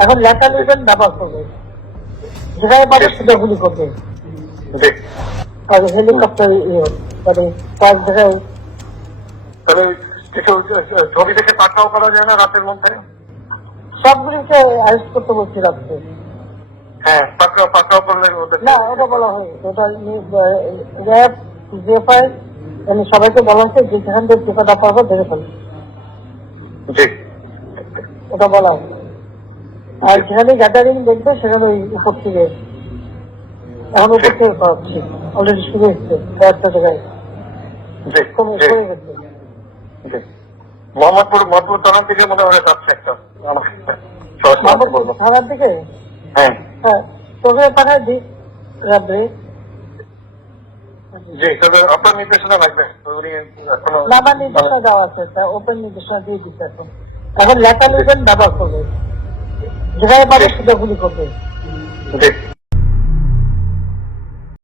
এখন লেখা নেবেন করবে যেখানে পারে সেটা গুলি আর হেলিকপ্টার ইয়ে মানে জায়গায় তাহলে কিছু ছবি দেখে পাঠাও করা যায় না রাতের মধ্যে? সবগুলিকে করতে বলছি রাখতে হ্যাঁ পাকড়াও পাকড়াও করলে না ওটা বলা হয় ওটা র্যাব জিএফআই মানে সবাইকে বলা হচ্ছে যে যেখান থেকে টিকাটা পাবো দেখে ফেলবে। জি। ওটা বলা হয় আর যেখানে গ্যাদারিং দেখবে সেখানে ওই উপর থেকে এখন উপর থেকে পাচ্ছি অলরেডি শুরু হচ্ছে কয়েকটা জায়গায়। মোহাম্মদপুর মনে হয় যাচ্ছে একটা। থানার দিকে? হ্যাঁ। হ্যাঁ পাঠায় আপনার নির্দেশনা লাগবে। নির্দেশনা দেওয়া আছে। ওপেন নির্দেশনা দিয়ে দিচ্ছে এখন। এখন লেখা নেবেন ব্যবহার করবে যেখানে পারে সেটা গুলি করবে